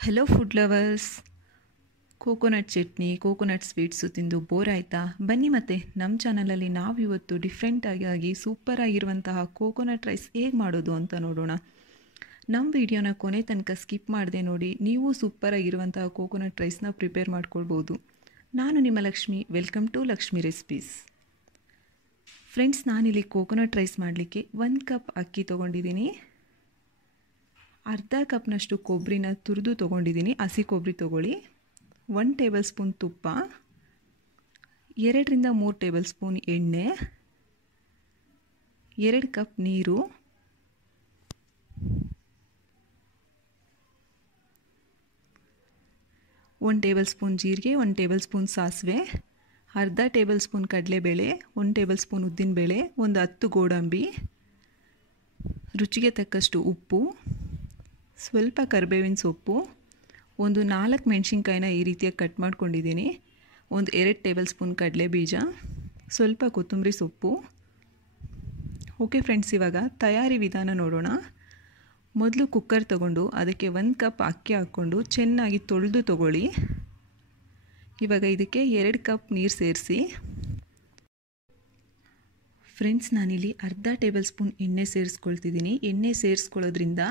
Hello food lovers. Coconut chutney, coconut sweets ತಿಂದು bore ಆಯಿತಾ? ಬನ್ನಿ ಮತ್ತೆ ನಮ್ಮ ಚಾನಲಲ್ಲಿ ನಾವಿವತ್ತು ಡಿಫ್ರೆಂಟಾಗಿ ಸೂಪರಾಗಿರುವಂತಹ ಕೋಕೋನಟ್ ರೈಸ್ ಹೇಗೆ ಮಾಡೋದು ಅಂತ ನೋಡೋಣ. ನಮ್ಮ ವಿಡಿಯೋನ ಕೊನೆ ತನಕ ಸ್ಕಿಪ್ ಮಾಡದೆ ನೋಡಿ, ನೀವು ಸೂಪರಾಗಿರುವಂತಹ ಕೋಕೋನಟ್ ರೈಸ್ನ ಪ್ರಿಪೇರ್ ಮಾಡ್ಕೊಳ್ಬೋದು. ನಾನು ನಿಮ್ಮ Lakshmi, welcome to Lakshmi recipes. Friends, ನಾನಿಲ್ಲಿ ಕೋಕೋನಟ್ ರೈಸ್ ಮಾಡಲಿಕ್ಕೆ 1 ಕಪ್ ಅಕ್ಕಿ ತೊಗೊಂಡಿದ್ದೀನಿ. ಅರ್ಧ ಕಪ್ನಷ್ಟು ಕೊಬ್ಬರಿನ ತುರಿದು ತೊಗೊಂಡಿದ್ದೀನಿ. ಹಸಿ ಕೊಬ್ಬರಿ ತೊಗೊಳ್ಳಿ. 1 ಟೇಬಲ್ ಸ್ಪೂನ್ ತುಪ್ಪ, 2 ರಿಂದ 3 ಟೇಬಲ್ ಸ್ಪೂನ್ ಎಣ್ಣೆ, 2 ಕಪ್ ನೀರು, 1 ಟೇಬಲ್ ಸ್ಪೂನ್ ಜೀರಿಗೆ, 1 ಟೇಬಲ್ ಸ್ಪೂನ್ ಸಾಸಿವೆ, ಅರ್ಧ ಟೇಬಲ್ ಸ್ಪೂನ್ ಕಡಲೆಬೇಳೆ, 1 ಟೇಬಲ್ ಸ್ಪೂನ್ ಉದ್ದಿನಬೇಳೆ, ಒಂದು 10 ಗೋಡಂಬಿ, ರುಚಿಗೆ ತಕ್ಕಷ್ಟು ಉಪ್ಪು, ಸ್ವಲ್ಪ ಕರಿಬೇವಿನ ಸೊಪ್ಪು, ಒಂದು 4 ಮೆಣಸಿನ್ಕಾಯಿನ ಈ ರೀತಿಯಾಗಿ ಕಟ್ ಮಾಡ್ಕೊಂಡಿದ್ದೀನಿ, ಒಂದು 2 ಟೇಬಲ್ ಸ್ಪೂನ್ ಕಡಲೆ ಬೀಜ, ಸ್ವಲ್ಪ ಕೊತ್ತಂಬರಿ ಸೊಪ್ಪು. ಓಕೆ ಫ್ರೆಂಡ್ಸ್, ಇವಾಗ ತಯಾರಿ ವಿಧಾನ ನೋಡೋಣ. ಮೊದಲು ಕುಕ್ಕರ್ ತಗೊಂಡು ಅದಕ್ಕೆ 1 ಕಪ್ ಅಕ್ಕಿ ಹಾಕ್ಕೊಂಡು ಚೆನ್ನಾಗಿ ತೊಳೆದು ತಗೊಳ್ಳಿ. ಇವಾಗ ಇದಕ್ಕೆ 2 ಕಪ್ ನೀರು ಸೇರಿಸಿ. ಫ್ರೆಂಡ್ಸ್, ನಾನಿಲ್ಲಿ ಅರ್ಧ ಟೇಬಲ್ ಸ್ಪೂನ್ ಎಣ್ಣೆ ಸೇರಿಸ್ಕೊಳ್ತಿದ್ದೀನಿ. ಎಣ್ಣೆ ಸೇರಿಸ್ಕೊಳ್ಳೋದ್ರಿಂದ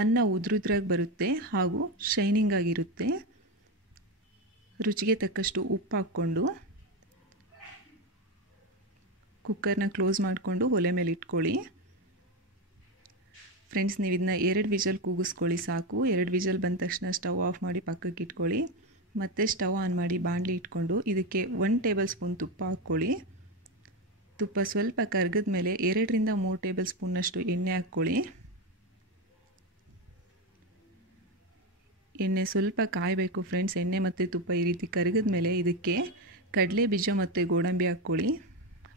ಅನ್ನ ಉದ್ರುದ್ರಾಗಿ ಬರುತ್ತೆ ಹಾಗೂ ಶೈನಿಂಗ್ ಆಗಿರುತ್ತೆ. ರುಚಿಗೆ ತಕ್ಕಷ್ಟು ಉಪ್ಪು ಹಾಕ್ಕೊಂಡು ಕುಕ್ಕರ್ನ ಕ್ಲೋಸ್ ಮಾಡಿಕೊಂಡು ಒಲೆ ಮೇಲೆ ಇಟ್ಕೊಳ್ಳಿ. ಫ್ರೆಂಡ್ಸ್, ನೀವು ಇದನ್ನ 2 ವಿಷಲ್ ಕೂಗಿಸ್ಕೊಳ್ಳಿ ಸಾಕು. 2 ವಿಷಲ್ ಬಂದ ತಕ್ಷಣ ಸ್ಟವ್ ಆಫ್ ಮಾಡಿ ಪಕ್ಕಕ್ಕೆ ಇಟ್ಕೊಳ್ಳಿ. ಮತ್ತೆ ಸ್ಟವ್ ಆನ್ ಮಾಡಿ ಬಾಣಲಿ ಇಟ್ಕೊಂಡು ಇದಕ್ಕೆ 1 ಟೇಬಲ್ ಸ್ಪೂನ್ ತುಪ್ಪ ಹಾಕ್ಕೊಳ್ಳಿ. ತುಪ್ಪ ಸ್ವಲ್ಪ ಕರಗಿದ ಮೇಲೆ 2 ರಿಂದ 3 ಟೇಬಲ್ ಸ್ಪೂನ್ನಷ್ಟು ಎಣ್ಣೆ ಹಾಕ್ಕೊಳ್ಳಿ. ಎಣ್ಣೆ ಸ್ವಲ್ಪ ಕಾಯಬೇಕು ಫ್ರೆಂಡ್ಸ್. ಎಣ್ಣೆ ಮತ್ತು ತುಪ್ಪ ಈ ರೀತಿ ಕರಗಿದ ಮೇಲೆ ಇದಕ್ಕೆ ಕಡಲೆ ಬೀಜ ಮತ್ತು ಗೋಡಂಬಿ ಹಾಕ್ಕೊಳ್ಳಿ.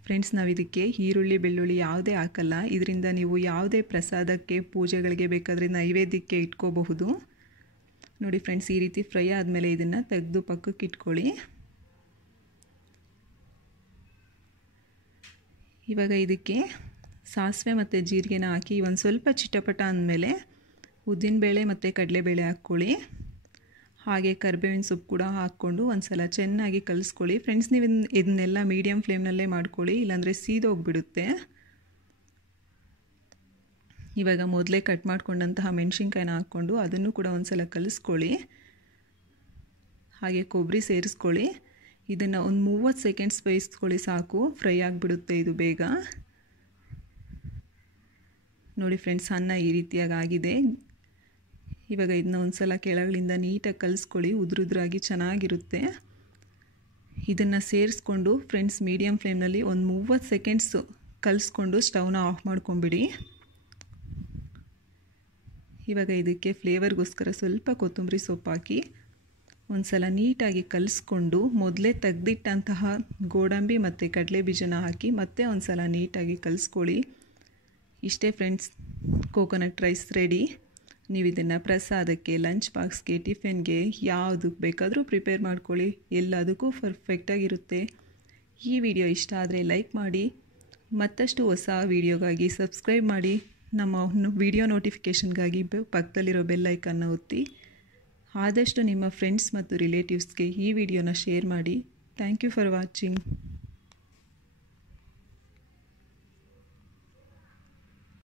ಫ್ರೆಂಡ್ಸ್, ನಾವು ಇದಕ್ಕೆ ಈರುಳ್ಳಿ ಬೆಳ್ಳುಳ್ಳಿ ಯಾವುದೇ ಹಾಕಲ್ಲ. ಇದರಿಂದ ನೀವು ಯಾವುದೇ ಪ್ರಸಾದಕ್ಕೆ, ಪೂಜೆಗಳಿಗೆ ಬೇಕಾದರೆ ನೈವೇದ್ಯಕ್ಕೆ ಇಟ್ಕೋಬಹುದು. ನೋಡಿ ಫ್ರೆಂಡ್ಸ್, ಈ ರೀತಿ ಫ್ರೈ ಆದಮೇಲೆ ಇದನ್ನು ತೆಗೆದು ಪಕ್ಕಕ್ಕೆ ಇಟ್ಕೊಳ್ಳಿ. ಇವಾಗ ಇದಕ್ಕೆ ಸಾಸಿವೆ ಮತ್ತು ಜೀರಿಗೆನ ಹಾಕಿ ಒಂದು ಸ್ವಲ್ಪ ಚಿಟಪಟ ಅಂದಮೇಲೆ ಉದ್ದಿನಬೇಳೆ ಮತ್ತು ಕಡಲೆಬೇಳೆ ಹಾಕ್ಕೊಳ್ಳಿ. ಹಾಗೆ ಕರಿಬೇವಿನ ಸೊಪ್ಪು ಕೂಡ ಹಾಕ್ಕೊಂಡು ಒಂದು ಸಲ ಚೆನ್ನಾಗಿ ಕಲಿಸ್ಕೊಳ್ಳಿ. ಫ್ರೆಂಡ್ಸ್, ನೀವು ಇದನ್ನೆಲ್ಲ ಮೀಡಿಯಮ್ ಫ್ಲೇಮ್ನಲ್ಲೇ ಮಾಡ್ಕೊಳ್ಳಿ, ಇಲ್ಲಾಂದರೆ ಸೀದೋಗ್ಬಿಡುತ್ತೆ. ಇವಾಗ ಮೊದಲೇ ಕಟ್ ಮಾಡ್ಕೊಂಡಂತಹ ಮೆಣಸಿನ್ಕಾಯಿನ ಹಾಕ್ಕೊಂಡು ಅದನ್ನು ಕೂಡ ಒಂದು ಸಲ ಕಲಿಸ್ಕೊಳ್ಳಿ. ಹಾಗೆ ಕೊಬ್ಬರಿ ಸೇರಿಸ್ಕೊಳ್ಳಿ. ಇದನ್ನು ಒಂದು 30 ಸೆಕೆಂಡ್ಸ್ ಬೇಯಿಸ್ಕೊಳ್ಳಿ ಸಾಕು. ಫ್ರೈ ಆಗಿಬಿಡುತ್ತೆ ಇದು ಬೇಗ. ನೋಡಿ ಫ್ರೆಂಡ್ಸ್, ಅನ್ನ ಈ ರೀತಿಯಾಗಿ ಆಗಿದೆ. ಇವಾಗ ಇದನ್ನ ಒಂದು ಸಲ ಕೆಳಗಳಿಂದ ನೀಟಾಗಿ ಕಲಿಸ್ಕೊಳ್ಳಿ. ಉದುರುದ್ರಾಗಿ ಚೆನ್ನಾಗಿರುತ್ತೆ. ಇದನ್ನು ಸೇರಿಸ್ಕೊಂಡು ಫ್ರೆಂಡ್ಸ್ ಮೀಡಿಯಮ್ ಫ್ಲೇಮ್ನಲ್ಲಿ ಒಂದು 30 ಸೆಕೆಂಡ್ಸ್ ಕಲಿಸ್ಕೊಂಡು ಸ್ಟವ್ನ ಆಫ್ ಮಾಡ್ಕೊಂಬಿಡಿ. ಇವಾಗ ಇದಕ್ಕೆ ಫ್ಲೇವರ್ಗೋಸ್ಕರ ಸ್ವಲ್ಪ ಕೊತ್ತಂಬರಿ ಸೊಪ್ಪು ಹಾಕಿ ಒಂದು ಸಲ ನೀಟಾಗಿ ಕಲಿಸ್ಕೊಂಡು ಮೊದಲೇ ತೆಗೆದಿಟ್ಟಂತಹ ಗೋಡಂಬಿ ಮತ್ತು ಕಡಲೆ ಬೀಜನ ಹಾಕಿ ಮತ್ತೆ ಒಂದು ಸಲ ನೀಟಾಗಿ ಕಲಿಸ್ಕೊಳ್ಳಿ. ಇಷ್ಟೇ ಫ್ರೆಂಡ್ಸ್, ಕೋಕೋನಟ್ ರೈಸ್ ರೆಡಿ. ನೀವು ಇದನ್ನು ಪ್ರಸಾದಕ್ಕೆ, ಲಂಚ್ ಬಾಕ್ಸ್ಗೆ, ಟಿಫಿನ್ಗೆ ಯಾವುದಕ್ಕೆ ಬೇಕಾದರೂ ಪ್ರಿಪೇರ್ ಮಾಡ್ಕೊಳ್ಳಿ. ಎಲ್ಲದಕ್ಕೂ ಪರ್ಫೆಕ್ಟಾಗಿರುತ್ತೆ. ಈ ವಿಡಿಯೋ ಇಷ್ಟ ಆದರೆ ಲೈಕ್ ಮಾಡಿ. ಮತ್ತಷ್ಟು ಹೊಸ ವಿಡಿಯೋಗಾಗಿ ಸಬ್ಸ್ಕ್ರೈಬ್ ಮಾಡಿ. ನಮ್ಮ ವಿಡಿಯೋ ನೋಟಿಫಿಕೇಷನ್ಗಾಗಿ ಪಕ್ಕದಲ್ಲಿರೋ ಬೆಲ್ ಐಕನ್ನ ಒತ್ತಿ. ಆದಷ್ಟು ನಿಮ್ಮ ಫ್ರೆಂಡ್ಸ್ ಮತ್ತು ರಿಲೇಟಿವ್ಸ್ಗೆ ಈ ವಿಡಿಯೋನ ಶೇರ್ ಮಾಡಿ. Thank you for watching.